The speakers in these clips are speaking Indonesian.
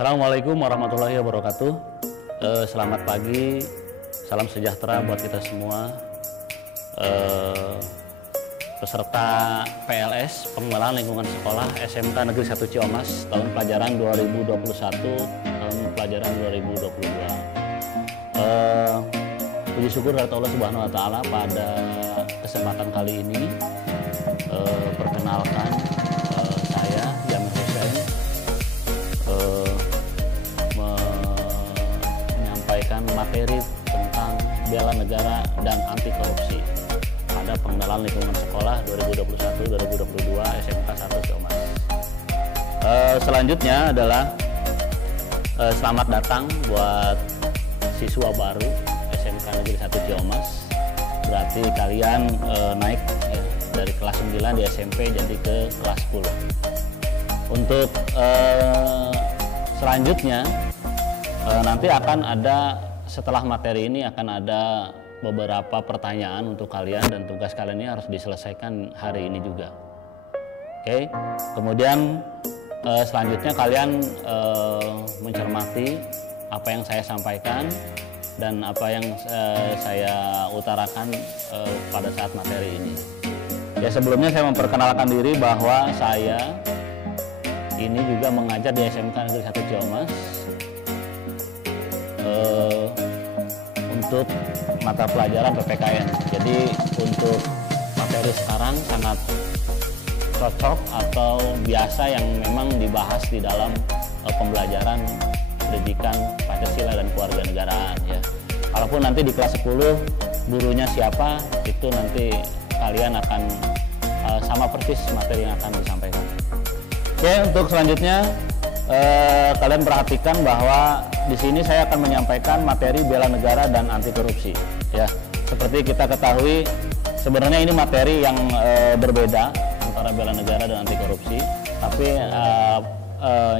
Assalamualaikum warahmatullahi wabarakatuh. Selamat pagi, salam sejahtera buat kita semua. Peserta PLS Pengenalan Lingkungan Sekolah SMK Negeri 1 Ciamas tahun pelajaran 2021 tahun pelajaran 2022. Puji syukur dari Allah Subhanahu Wa Taala pada kesempatan kali ini. Perkenalkan, saya Jamil Hussein menyampaikan materi tentang bela negara dan anti korupsi pada pengenalan lingkungan sekolah 2021-2022 SMK 1 Ciamas. Selanjutnya adalah selamat datang buat siswa baru SMK Negeri 1 Ciamas. Berarti kalian naik ya, dari kelas 9 di SMP jadi ke kelas 10. Untuk selanjutnya nanti akan ada, setelah materi ini akan ada beberapa pertanyaan untuk kalian dan tugas kalian ini harus diselesaikan hari ini juga. Oke. Kemudian selanjutnya kalian mencermati apa yang saya sampaikan dan apa yang saya utarakan pada saat materi ini. Ya, sebelumnya saya memperkenalkan diri bahwa saya ini juga mengajar di SMK Negeri 1 Ciamas untuk mata pelajaran PPKN. Jadi untuk materi sekarang sangat cocok atau biasa yang memang dibahas di dalam pembelajaran pendidikan Pancasila dan Kewarganegaraan ya. Kalaupun nanti di kelas 10 gurunya siapa, itu nanti kalian akan sama persis materi yang akan disampaikan. Oke, untuk selanjutnya kalian perhatikan bahwa di sini saya akan menyampaikan materi bela negara dan anti korupsi. Ya, seperti kita ketahui sebenarnya ini materi yang berbeda antara bela negara dan anti korupsi, tapi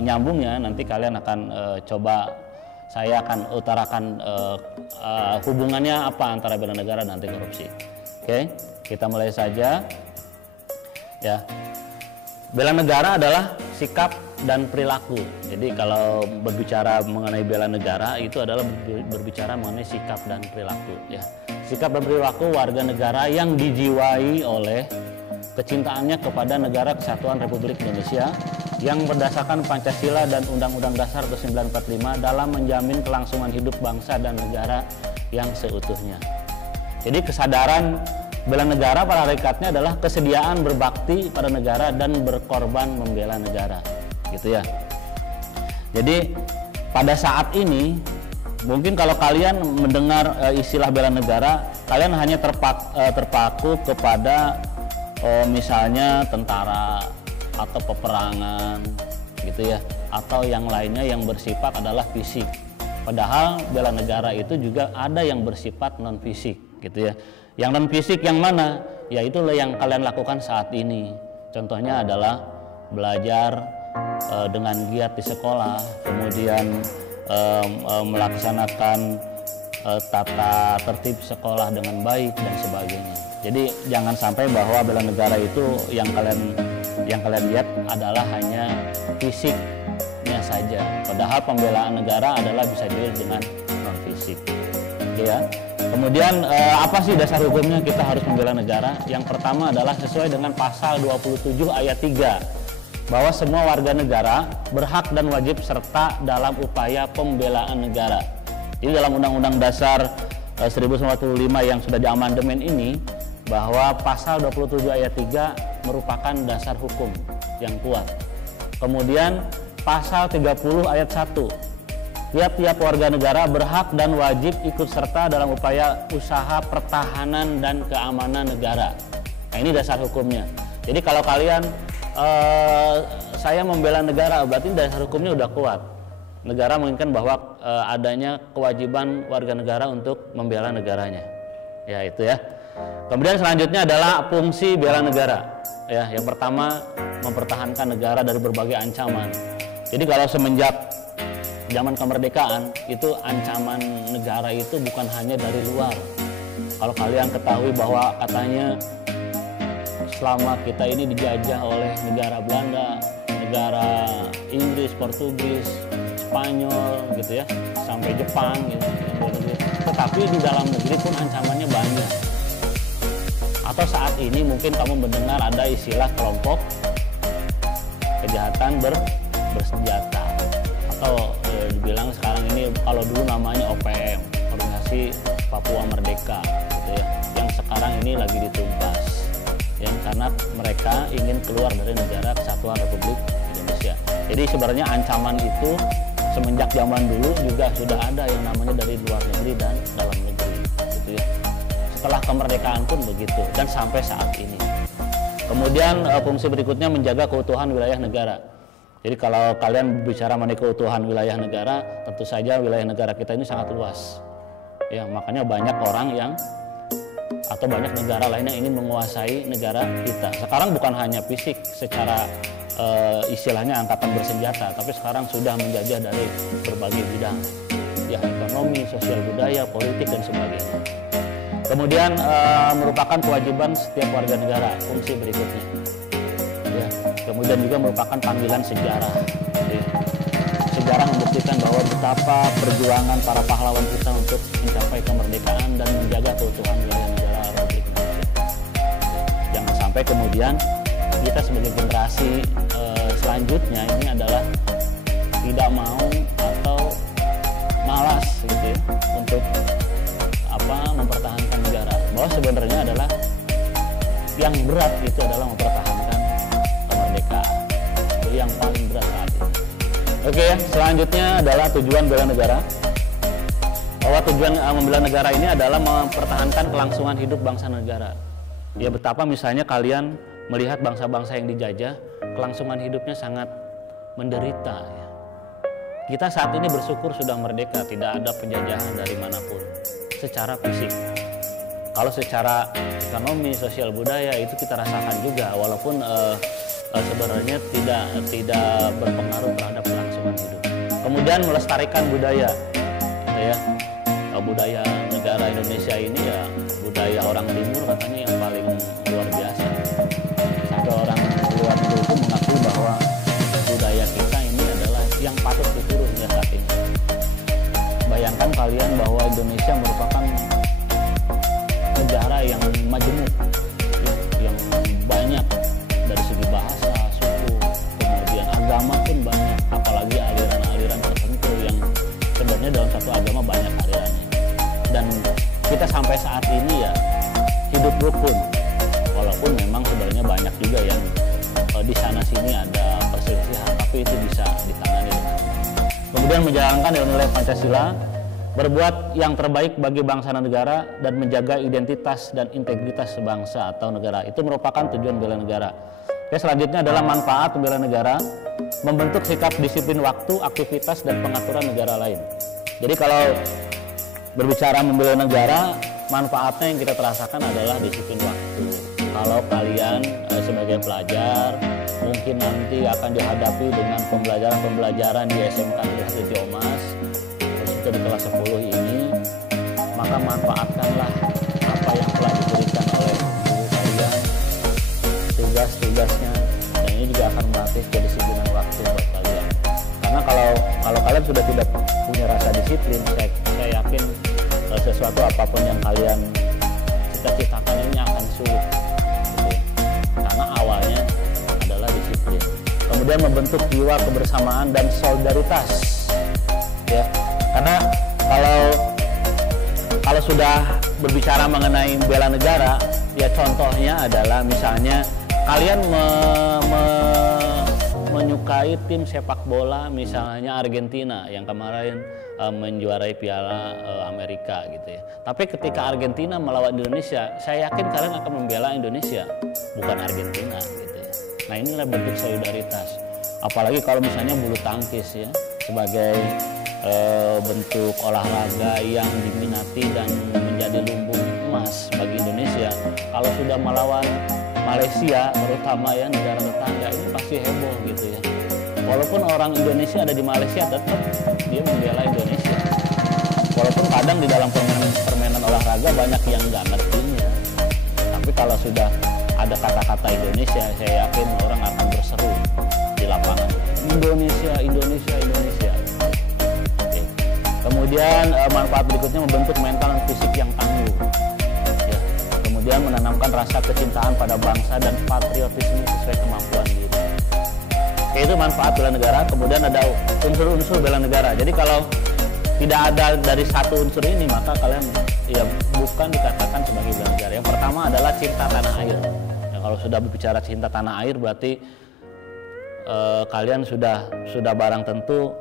nyambungnya nanti kalian akan saya akan utarakan hubungannya apa antara bela negara dan anti korupsi. Oke, kita mulai saja. Ya, bela negara adalah sikap dan perilaku. Jadi kalau berbicara mengenai bela negara itu adalah berbicara mengenai sikap dan perilaku. Ya, sikap dan perilaku warga negara yang dijiwai oleh kecintaannya kepada Negara Kesatuan Republik Indonesia yang berdasarkan Pancasila dan Undang-Undang Dasar 1945 dalam menjamin kelangsungan hidup bangsa dan negara yang seutuhnya. Jadi kesadaran bela negara pada hakikatnya adalah kesediaan berbakti pada negara dan berkorban membela negara, gitu ya. Jadi pada saat ini mungkin kalau kalian mendengar istilah bela negara, kalian hanya terpaku kepada misalnya tentara atau peperangan gitu ya, atau yang lainnya yang bersifat adalah fisik. Padahal bela negara itu juga ada yang bersifat non fisik gitu ya. Yang non fisik yang mana? Ya itulah yang kalian lakukan saat ini. Contohnya adalah belajar dengan giat di sekolah, kemudian melaksanakan tata tertib sekolah dengan baik dan sebagainya. Jadi jangan sampai bahwa bela negara itu yang kalian lihat adalah hanya fisiknya saja. Padahal pembelaan negara adalah bisa dilihat dengan non fisik. Ya. Kemudian apa sih dasar hukumnya kita harus membela negara? Yang pertama adalah sesuai dengan pasal 27 ayat 3 bahwa semua warga negara berhak dan wajib serta dalam upaya pembelaan negara. Jadi dalam Undang-Undang Dasar 1945 yang sudah diamandemen ini, bahwa pasal 27 ayat 3 merupakan dasar hukum yang kuat. Kemudian pasal 30 ayat 1, tiap-tiap warga negara berhak dan wajib ikut serta dalam upaya usaha pertahanan dan keamanan negara. Nah, ini dasar hukumnya. Jadi kalau kalian saya membela negara, berarti dasar hukumnya udah kuat. Negara menginginkan bahwa adanya kewajiban warga negara untuk membela negaranya. Ya, itu ya. Kemudian selanjutnya adalah fungsi bela negara. Ya, yang pertama mempertahankan negara dari berbagai ancaman. Jadi kalau semenjak zaman kemerdekaan itu ancaman negara itu bukan hanya dari luar. Kalau kalian ketahui bahwa katanya selama kita ini dijajah oleh negara Belanda, negara Inggris, Portugis, Spanyol gitu ya, sampai Jepang gitu, tetapi di dalam negeri pun ancamannya banyak. Atau saat ini mungkin kamu mendengar ada istilah kelompok kejahatan bersenjata, atau dibilang sekarang ini kalau dulu namanya OPM, Organisasi Papua Merdeka gitu ya, yang sekarang ini lagi ditumpas ya, karena mereka ingin keluar dari negara Kesatuan Republik Indonesia. Jadi sebenarnya ancaman itu semenjak zaman dulu juga sudah ada yang namanya dari luar negeri dan dalam negeri gitu ya. Setelah kemerdekaan pun begitu dan sampai saat ini. Kemudian fungsi berikutnya menjaga keutuhan wilayah negara. Jadi kalau kalian bicara mengenai keutuhan wilayah negara, tentu saja wilayah negara kita ini sangat luas. Ya, makanya banyak orang yang atau banyak negara lain yang ingin menguasai negara kita. Sekarang bukan hanya fisik secara istilahnya angkatan bersenjata, tapi sekarang sudah menjajah dari berbagai bidang. Ya, ekonomi, sosial budaya, politik dan sebagainya. Kemudian merupakan kewajiban setiap warga negara, fungsi berikutnya. Ya, kemudian juga merupakan panggilan sejarah. Ya. Sejarah membuktikan bahwa betapa perjuangan para pahlawan kita untuk mencapai kemerdekaan dan menjaga keutuhan wilayah negara Republik Indonesia. Jangan sampai kemudian kita sebagai generasi selanjutnya ini adalah tidak mau atau malas gitu ya, untuk mempertahankan negara, bahwa sebenarnya adalah yang berat itu adalah mempertahankan kemerdekaan, itu yang paling berat saat ini. Oke, selanjutnya adalah tujuan bela negara, bahwa tujuan membela negara ini adalah mempertahankan kelangsungan hidup bangsa negara. Ya, betapa misalnya kalian melihat bangsa-bangsa yang dijajah, kelangsungan hidupnya sangat menderita ya. Kita saat ini bersyukur sudah merdeka, tidak ada penjajahan dari manapun secara fisik. Kalau secara ekonomi, sosial budaya itu kita rasakan juga, walaupun sebenarnya tidak berpengaruh terhadap kelangsungan hidup. Kemudian melestarikan budaya, ya, budaya negara Indonesia ini ya, budaya orang timur katanya yang paling luar biasa. Sampai orang luar negeri itu mengakui bahwa budaya kita ini adalah yang patut ditiru hingga saat ini. Bayangkan kalian bahwa Indonesia merupakan negara yang majemuk, yang banyak dari segi bahasa, suku, kemudian agama pun banyak, apalagi aliran-aliran tertentu yang sebenarnya dalam satu agama banyak alirannya. Dan kita sampai saat ini ya hidup rukun, walaupun memang sebenarnya banyak juga yang di sana sini ada perselisihan, tapi itu bisa ditangani dengan. Kemudian menjalankan nilai Pancasila, berbuat yang terbaik bagi bangsa dan negara, dan menjaga identitas dan integritas sebangsa atau negara. Itu merupakan tujuan bela negara. Oke, selanjutnya adalah manfaat membela negara, membentuk sikap disiplin waktu, aktivitas, dan pengaturan negara lain. Jadi kalau berbicara membela negara, manfaatnya yang kita terasakan adalah disiplin waktu. Kalau kalian sebagai pelajar mungkin nanti akan dihadapi dengan pembelajaran di SMK Negeri Ciomas, di kelas 10 ini, maka manfaatkanlah apa yang telah diberikan oleh guru kalian, tugas-tugasnya, dan ini juga akan melatih kedisiplinan waktu buat kalian. Karena kalau kalian sudah tidak punya rasa disiplin, saya yakin sesuatu apapun yang kalian cita-citakan ini akan sulit, gitu. Karena awalnya adalah disiplin. Kemudian membentuk jiwa kebersamaan dan solidaritas, ya. Karena kalau sudah berbicara mengenai bela negara, ya contohnya adalah misalnya kalian menyukai tim sepak bola misalnya Argentina yang kemarin menjuarai Piala Amerika gitu ya. Tapi ketika Argentina melawan Indonesia, saya yakin kalian akan membela Indonesia, bukan Argentina gitu ya. Nah, inilah bentuk solidaritas. Apalagi kalau misalnya bulu tangkis ya, sebagai bentuk olahraga yang diminati dan menjadi lumbung emas bagi Indonesia. Kalau sudah melawan Malaysia, terutama ya negara tetangga, ini pasti heboh gitu ya. Walaupun orang Indonesia ada di Malaysia, tetap dia membela Indonesia. Walaupun kadang di dalam permainan olahraga banyak yang nggak ngertinya, tapi kalau sudah ada kata-kata Indonesia, saya yakin orang akan berseru di lapangan, Indonesia, Indonesia, Indonesia. Kemudian manfaat berikutnya membentuk mental dan fisik yang tangguh. Ya. Kemudian menanamkan rasa kecintaan pada bangsa dan patriotisme sesuai kemampuan diri. Itu manfaat bela negara. Kemudian ada unsur-unsur bela negara. Jadi kalau tidak ada dari satu unsur ini, maka kalian ya bukan dikatakan sebagai bela negara. Yang pertama adalah cinta tanah air. Ya, kalau sudah berbicara cinta tanah air, berarti kalian sudah barang tentu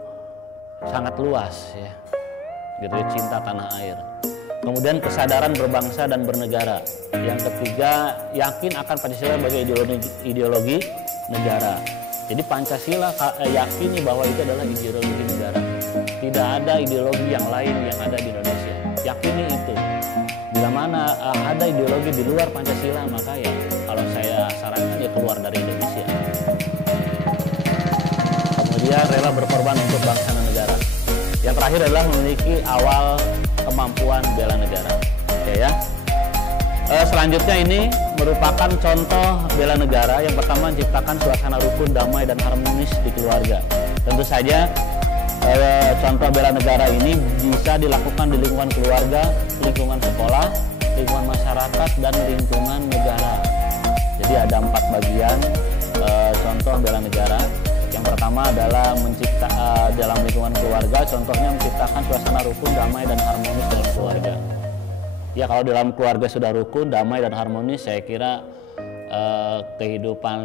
sangat luas, ya. Gitu, cinta tanah air. Kemudian kesadaran berbangsa dan bernegara. Yang ketiga, yakin akan Pancasila sebagai ideologi negara. Jadi Pancasila yakini bahwa itu adalah ideologi negara. Tidak ada ideologi yang lain yang ada di Indonesia. Yakini itu. Bila mana ada ideologi di luar Pancasila, maka ya kalau saya sarankan ya keluar dari Indonesia. Kemudian rela berkorban untuk bangsa dan negara. Yang terakhir adalah memiliki awal kemampuan bela negara. Oke ya. Selanjutnya ini merupakan contoh bela negara. Yang pertama, menciptakan suasana rukun, damai, dan harmonis di keluarga. Tentu saja contoh bela negara ini bisa dilakukan di lingkungan keluarga, lingkungan sekolah, lingkungan masyarakat, dan lingkungan negara. Jadi ada 4 bagian contoh bela negara. Yang pertama adalah dalam lingkungan keluarga, contohnya menciptakan suasana rukun, damai, dan harmonis dalam keluarga. Ya, kalau dalam keluarga sudah rukun, damai, dan harmonis, saya kira kehidupan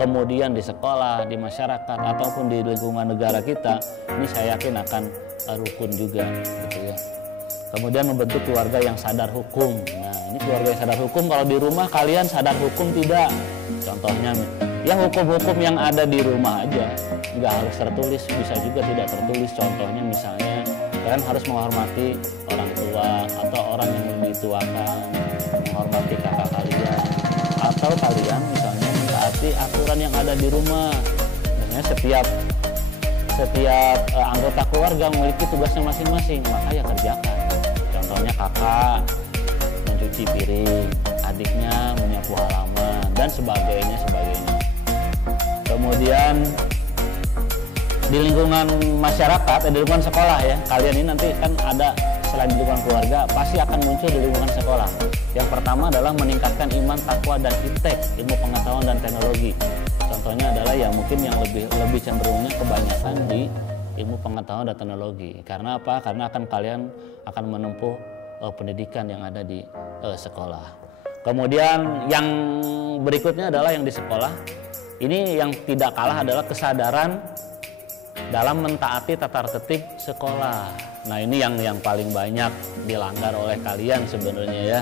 kemudian di sekolah, di masyarakat, ataupun di lingkungan negara kita, ini saya yakin akan rukun juga, gitu ya. Kemudian membentuk keluarga yang sadar hukum. Nah, ini keluarga yang sadar hukum. Kalau di rumah kalian sadar hukum tidak? Contohnya, ya hukum-hukum yang ada di rumah aja, nggak harus tertulis, bisa juga tidak tertulis. Contohnya misalnya, kalian harus menghormati orang tua atau orang yang lebih tuakan, menghormati kakak kalian, atau kalian misalnya mentaati aturan yang ada di rumah. Misalnya setiap anggota keluarga memiliki tugasnya masing-masing, maka ya kerjakan. Contohnya kakak mencuci piring, adiknya menyapu halaman, dan sebagainya. Kemudian di lingkungan masyarakat, di lingkungan sekolah ya, kalian ini nanti kan ada, selain di lingkungan keluarga, pasti akan muncul di lingkungan sekolah. Yang pertama adalah meningkatkan iman, takwa, dan iptek, ilmu pengetahuan dan teknologi. Contohnya adalah ya mungkin yang lebih cenderungnya kebanyakan di ilmu pengetahuan dan teknologi. Karena apa? Karena kalian akan menempuh pendidikan yang ada di sekolah. Kemudian yang berikutnya adalah yang di sekolah. Ini yang tidak kalah adalah kesadaran dalam mentaati tata tertib sekolah. Nah, ini yang paling banyak dilanggar oleh kalian sebenarnya ya.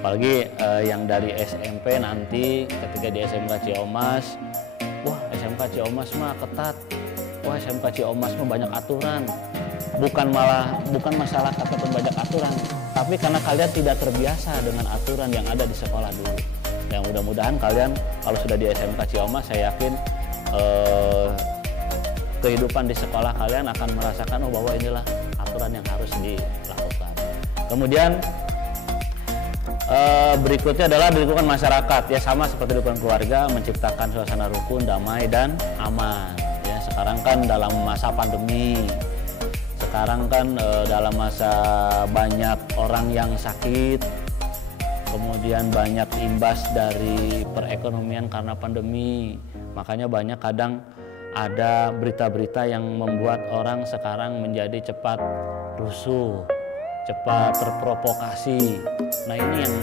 Apalagi yang dari SMP nanti ketika di SMK Ciamas, wah SMK Ciamas mah ketat. Wah SMK Ciamas mah banyak aturan. Bukan masalah ketat dan banyak aturan, tapi karena kalian tidak terbiasa dengan aturan yang ada di sekolah dulu. Yang mudah-mudahan kalian kalau sudah di SMK Ciamas, saya yakin kehidupan di sekolah kalian akan merasakan bahwa inilah aturan yang harus dilakukan. Kemudian berikutnya adalah di lingkungan masyarakat, ya sama seperti lingkungan keluarga, menciptakan suasana rukun, damai, dan aman. Ya, sekarang kan dalam masa pandemi, sekarang kan dalam masa banyak orang yang sakit, kemudian banyak imbas dari perekonomian karena pandemi, makanya banyak kadang ada berita-berita yang membuat orang sekarang menjadi cepat rusuh, cepat terprovokasi. Nah ini yang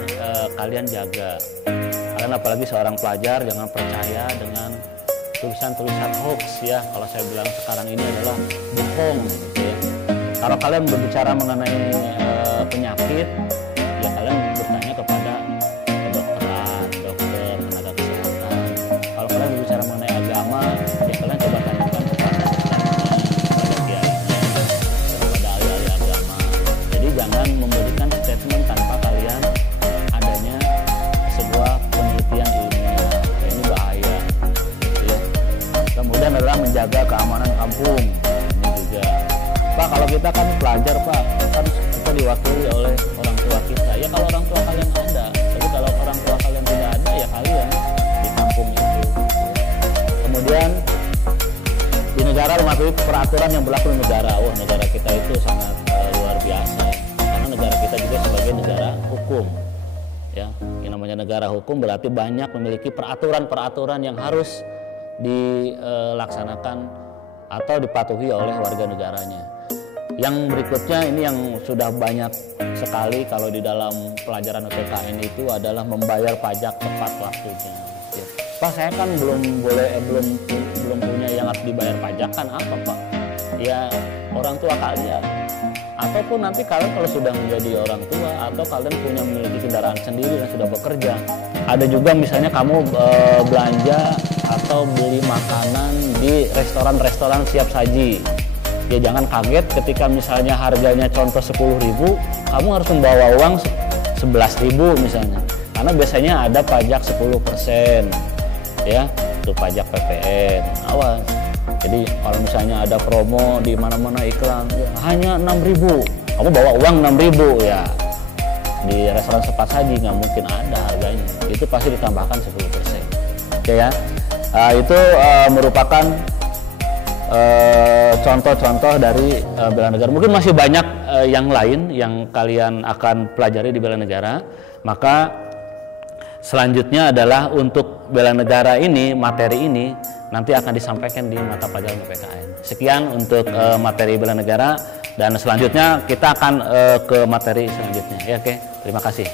kalian jaga. Kalian apalagi seorang pelajar jangan percaya dengan tulisan-tulisan hoax ya. Kalau saya bilang sekarang ini adalah bohong gitu ya. Kalau kalian berbicara mengenai penyakit, ya kalian bertanya kepada kedokteran, dokter, tenaga kesehatan. Kalau kalian berbicara mengenai agama, ya kalian coba tanyakan kepada ustadznya, kepada kiainya, kepada ahli-ahli agama. Jadi jangan memberikan statement tanpa kalian adanya sebuah penelitian ilmiah. Ya, ini bahaya. Ya. Kemudian adalah menjaga keamanan kampung. Ini juga. Pak, kalau kita kan pelajar Pak, kan kita diwakili oleh orang tua kita. Ya kalau orang tua kalian ada, tapi kalau orang tua kalian tidak ada, ya kalian di kampung itu. Kemudian di negara mematuhi peraturan yang berlaku di negara. Wah, negara kita itu sangat biasa ya. Karena negara kita juga sebagai negara hukum ya, yang namanya negara hukum berarti banyak memiliki peraturan-peraturan yang harus dilaksanakan atau dipatuhi oleh warga negaranya. Yang berikutnya ini yang sudah banyak sekali kalau di dalam pelajaran PPKN itu adalah membayar pajak tepat waktunya. Ya. Pak, saya kan belum punya yang harus dibayar pajak, kan apa Pak? Ya orang tua kalian, ataupun nanti kalian kalau sudah menjadi orang tua atau kalian punya memiliki kendaraan sendiri dan sudah bekerja. Ada juga misalnya kamu belanja atau beli makanan di restoran-restoran siap saji. Ya jangan kaget ketika misalnya harganya contoh 10.000, kamu harus membawa uang 11.000 misalnya. Karena biasanya ada pajak 10% ya, itu pajak PPN. Awas. Jadi kalau misalnya ada promo di mana-mana iklan ya, hanya 6.000, kamu bawa uang 6.000 ya. Di restoran cepat saji nggak mungkin ada harganya. Itu pasti ditambahkan 10%. Oke ya. Itu merupakan contoh-contoh dari bela negara. Mungkin masih banyak yang lain yang kalian akan pelajari di bela negara. Maka selanjutnya adalah untuk bela negara ini, materi ini nanti akan disampaikan di mata pelajaran PPKN. Sekian untuk materi bela negara, dan selanjutnya kita akan ke materi selanjutnya. Ya, oke. Terima kasih.